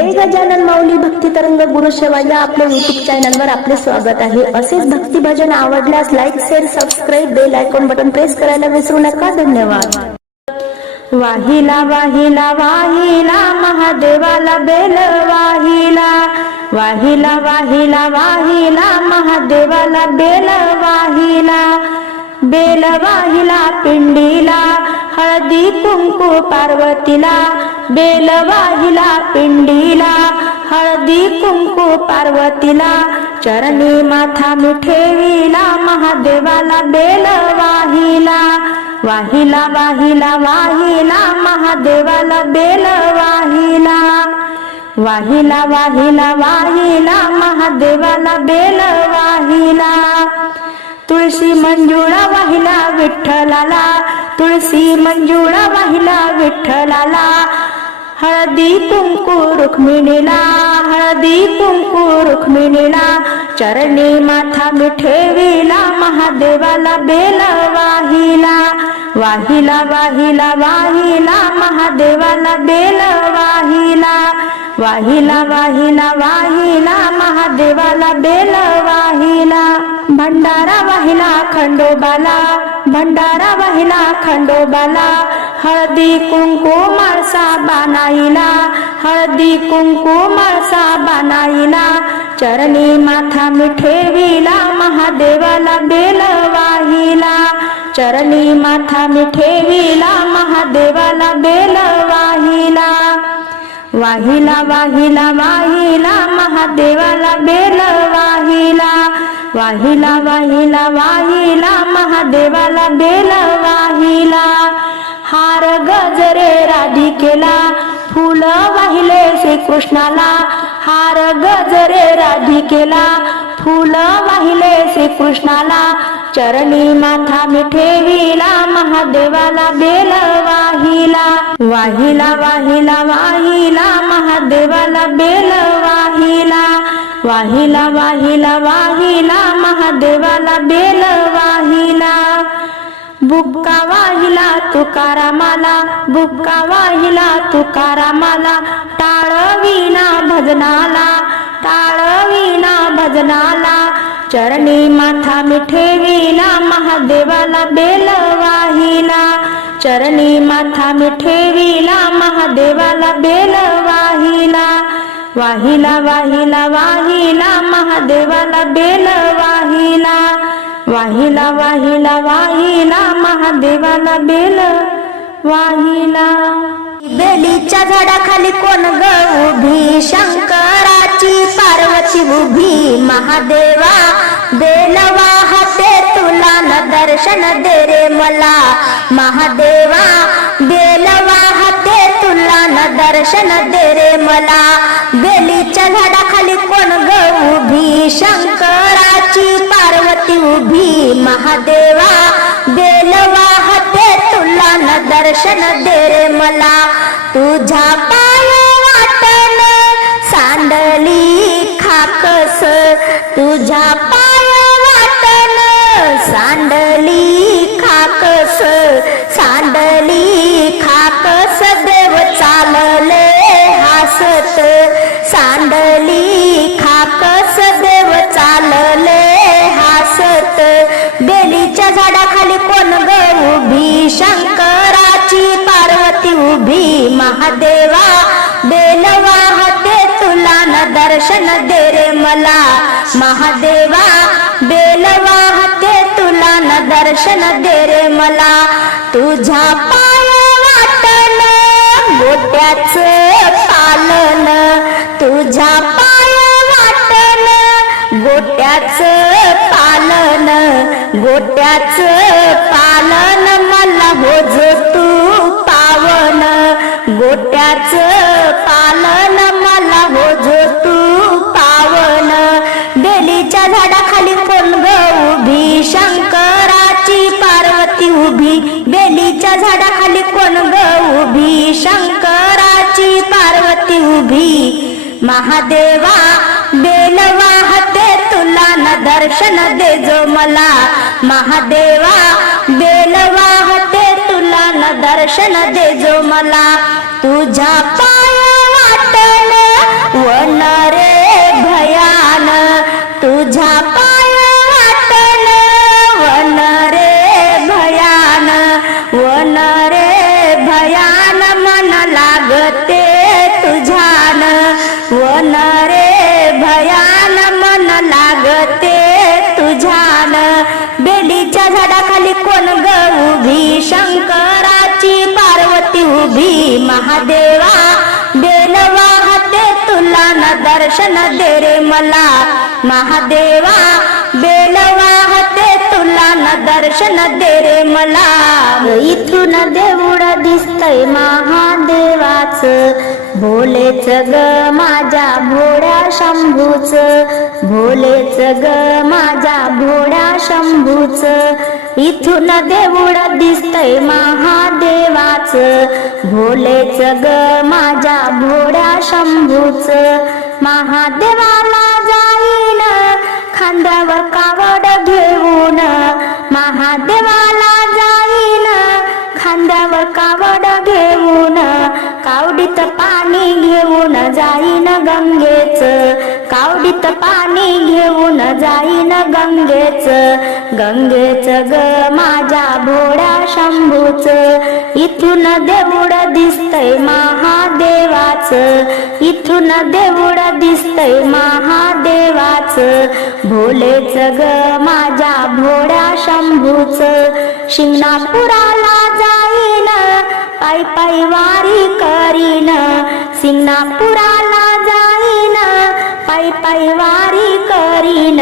जय गजानन माऊली भक्ती तरंग गुरुसेवा या आपल्या युट्यूब चॅनलवर आपले स्वागत आहे. असेच भक्ती भजन आवडल्यास like share subscribe bell icon button press करायला विसरू नका. धन्यवाद. वाहिला वाहिला वाहिला महादेवाला बेल वाहिला. वाहिला वाहिला वाहिला महादेवाला बेल वाहिला. बेल वाहिला पिंडीला हळदी कुंकू पार्वतीला. बेल वाहिला पिंडीला हळदी कुंकू पार्वतीला चरणी माथा मिठेविला महादेवाला बेल वाहिला वाहिला वाहिला वाहिला महादेवाला बेल वाहिला वाहिला वाहिला वाहिला महादेवाला बेल वाहिला तुळशी मंजुळा वाहिला विठ्ठलाला तुळशी मंजुळा वाहिला विठ्ठलाला. हळदी कुंकू रुक्मिणीला हळदी कुंकू रुक्मिणीला. चरणी माथा मिठेविला महादेवाला बेल वाहिला. वाहिला वाहिला वाहिला महादेवाला बेल वाहिला. वाहिला वाहिला वाहिला महादेवाला बेल वाहिला. भंडारा वाहिला खंडोबाला भंडारा वाहिला खंडोबाला हळदी कुंकू माळसा बानाईला हळदी कुंकू माळसा बानाईला चरणी माथा मिठेविला महादेवाला बेल वाहिला चरणी माथा मिठेविला महादेवाला बेल वाहिला. वाहिला वाहिला वाहिला महादेवाला बेल वाहिला. वाहिला वाहिला वाहिला महादेवाला बेल वाहिला. हार गजरे राधिकेला फुल वाहिले श्रीकृष्णाला. हार गजरे राधिकेला फुल वाहिले श्रीकृष्णाला. चरणी माथा मिठेविला महादेवाला बेल वाहिला. वाहिला वाहिला वाहिला महादेवाला बेल वाहिला. वाहिला वाहिला वाहिला महादेवाला बेल वाहिला. बुक्का वाहिला तुकारामाला बुक्का वाहिला तुकारामाला टाळविना भजनाला टाळविना भजनाला. चरणी माथा मिठेविना महादेवाला बेल वाहिला. चरणी माथा मिठेविला महादेवाला बेल वाहिला. वाहिला वाहिला वाहिला महादेवाला बेल वाहिला. वाहिला वाहिला वाहिला महादेवाला बेल वाहिला. बेलीच्या झाडाखाली कोण ग उभी? शंकराची पार्वती उभी. महादेवा बेल वाहते तुला न दर्शन दे रे मला. महादेवा बेल दर्शन दे रे मला. बेलीच्या झाडाखाली कोण ग उभी? शंकराची पार्वती उभी. महादेवा बेलवा हते तुला न दर्शन दे रे मला. तुझ्या पाय वाटण सांडली खाकस. तुझ्या उभी महादेवा बेल वाहते तुला न दर्शन दे रे मला. महादेवा बेल वाहते तुला न दर्शन दे रे मला. तुझा पाय वाटण गोट्याच पालन. तुझा पाय वाटण गोट्याच पालन. गोट्याच पालन त्याच पालन मला हो जो तू पावन. बेलीच्या झाडाखाली कोण ग उभी शंकराची पार्वती उभी. बेलीच्या झाडाखाली कोण ग उभी शंकराची पार्वती उभी. महादेवा बेल वाहते तुला न दर्शन दे जो मला. महादेवा बेल वाहते तुझा दर्शन दे जो मला. तुझा पाया वाटण वनरे उभी महादेवा बेल वाहते तुला न दर्शन दे रे मला. महादेवा बेलवा वाहते दर्शन दे रे मला. इथून देऊळ दिसतय महादेवाच. भोलेच ग माझ्या भोळ्या शंभूच. भोलेच ग माझ्या भोळ्या शंभूच. इथून देऊळ दिसतय महादेवाच. भोलेच ग माझ्या भोळ्या शंभूच. महादेवाला जाईन खांद्यावर कावड घेऊन महादेवाला जाईन. खांद्यावर कावड घेऊन कावडीत पाणी घेऊन जाईन गंगेच. कावडीत पाणी घेऊन जाईन गंगेच. गंगेच ग माझ्या भोळ्या शंभूच. इथून देऊळ दिसतय महादेवाच. इथून देऊळ दिसतय महादेवाच. भोलेच ग माझ्या भोळ्या शंभूच. शिंगणापुराला जाईन पायी पायी वारी करीन. सिंगणापुराला पायी पायी वारी करीन.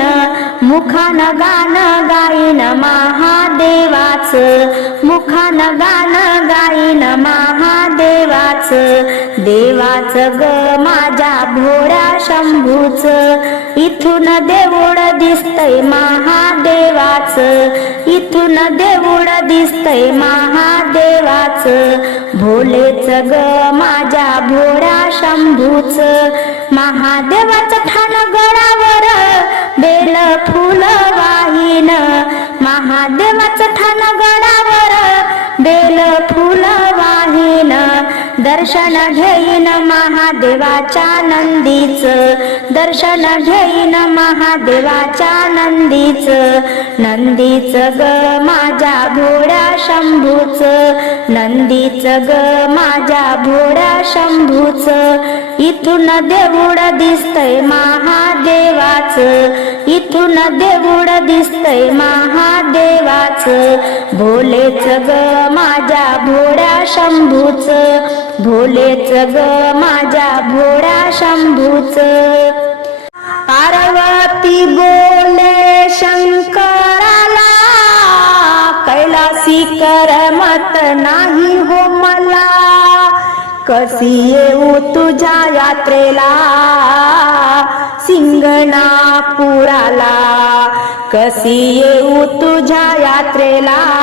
मुखान गाणं गाईन महादेवाच. मुखान गाणं गाईन महादेवाच. देवाच ग माझ्या भोळ्या शंभूच. इथून देऊळ दिसतय महादेवाच. इथून देऊळ दिसतय महादेवाच. भोलेच ग माझ्या भोळ्या शंभूच. महादेवाचं ठाण गडावर बेल फुल वाहीन महादेवाचं ठाण गडावर दर्शन घेईन महादेवाच्या नंदीच. दर्शन घेईन महादेवाच्या नंदीच. नंदीच ग माझ्या भोळ्या शंभूच. नंदीच ग माझ्या भोळ्या शंभूच. इथून देऊळ दिसतय महादेवाच. इथून देऊळ दिसतय महादेवाच. भोलेच ग माझ्या भोळ्या शंभूच. भोलेच ग माझ्या भोळ्या शंभूच. पार्वती बोले शंकराला कैलासी करमत नाही हो मला. कशी येऊ तुझ्या यात्रेला? सिंगणापुराला. कशी येऊ तुझ्या यात्रेला?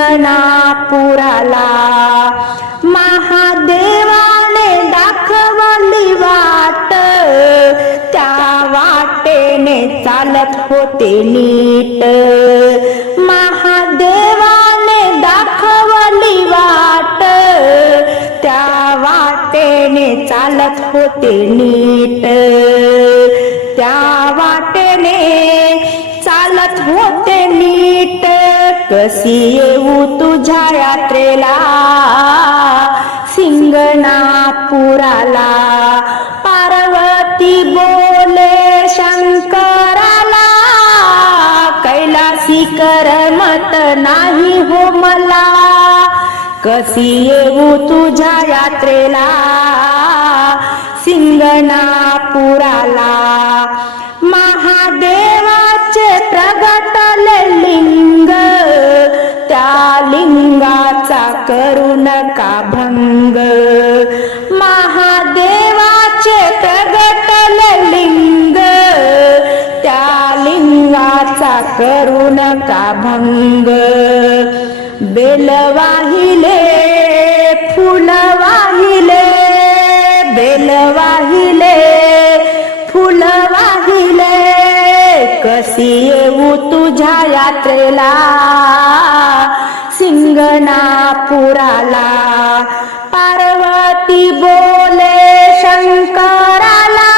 सिंगणापुराला महादेवाने दाखवली वाट. त्या वाटेने चालत होते नीट. महादेवाने दाखवली वाट. त्या वाटेने चालत होते नीट. त्या वाटेने चालत होते नीट. कशी येऊ तुझ्या यात्रेला सिंगणापुराला पार्वती बोले शंकराला कैलासी करमत नाही हो मला. कशी येऊ तुझ्या यात्रेला सिंगणापुराला लिंगाचा करू नका भंग? महादेवाचे प्रगटल लिंग. त्या लिंगाचा करू नका भंग? बेल वाहिले फुल वाहिले बेल वाहिले फुल वाहिले कशी येऊ तुझ्या यात्रेला? रिंगणापुराला पार्वती बोले शंकराला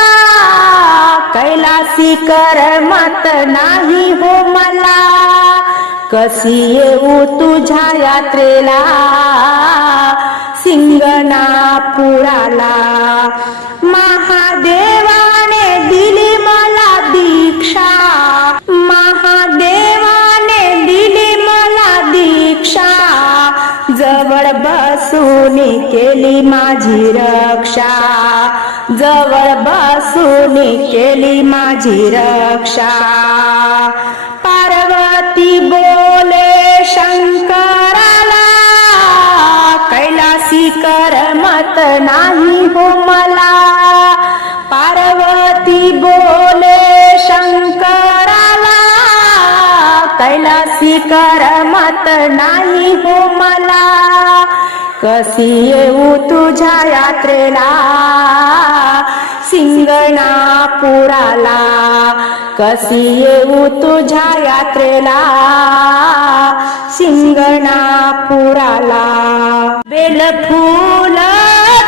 कैलासी करमत नाही हो मला. कशी येऊ तुझ्या यात्रेला? सिंगणापुराला. महादेवाने दिली मला दीक्षा. बसूनी केली माझी रक्षा. जवळ बसूनी केली माझी रक्षा. पार्वती बोले शंकराला कैलासी करमत नाही हो मला. पार्वती बोले शंकराला कैलासी करमत नाही हो मला. कशी येऊ तुझ्या यात्रेला सिंगणापुराला. कशी येऊ तुझ्या यात्रेला सिंगणापुराला. बेलफूल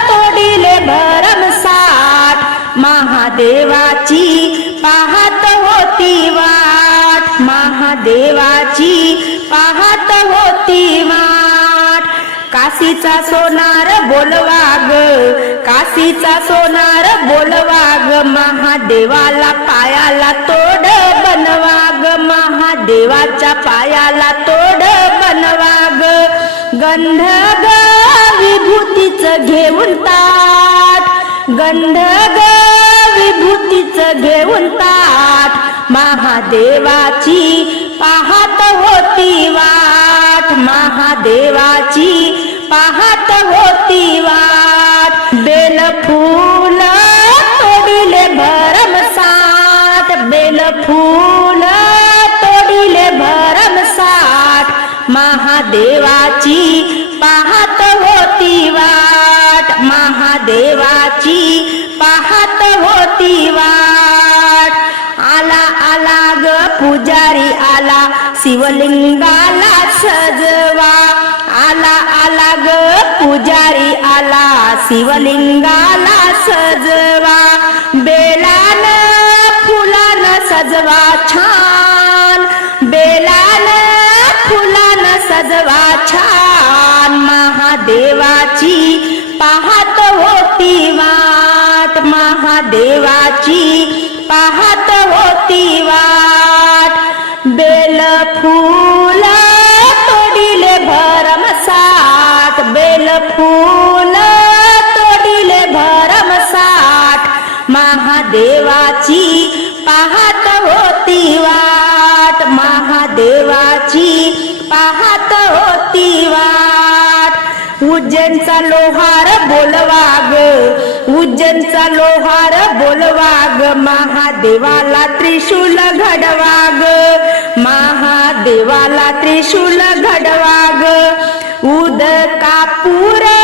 तोडिले भरमसाट महादेवाची पाहत होती वाट. महादेवाची पाहत काशीचा सोनार बोलवाग काशीचा सोनार बोलवाग महादेवाला पायाला तोड बनवाग महादेवाच्या पायाला तोड बनवाग. गंध ग विभूतीच घेऊन ताट गंध ग विभूतीच घेऊन ताट महादेवाची पाहत होती वाट महादेवाची पाहत होती वाट. बेल फूल तोडिले भरमसाट बेल फूल तोडिले भरमसाट महादेवाची पाहत होती वाट. महादेवाची पाहत होती वाट. आला आला ग पुजारी आला. शिवलिंगाला सजवा. आला आला ग पुजारी आला. शिवलिंगाला सजवा बेलान फुलान सजवा छान. बेलान फुलान सजवा छान. महादेवाची पाहत होती वाट. महादेवाची पाहत होती वाट. बेल फूल लोहार बोलवाग. उज्जनचा लोहार बोलवाग. महादेवाला त्रिशूल घडवाग. महादेवाला त्रिशूल घडवाग. ग उद कापूर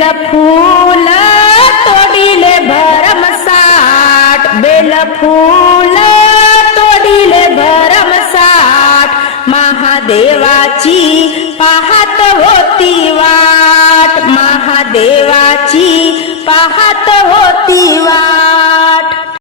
वाट बेल फूल तोडिले भरमसाट बेल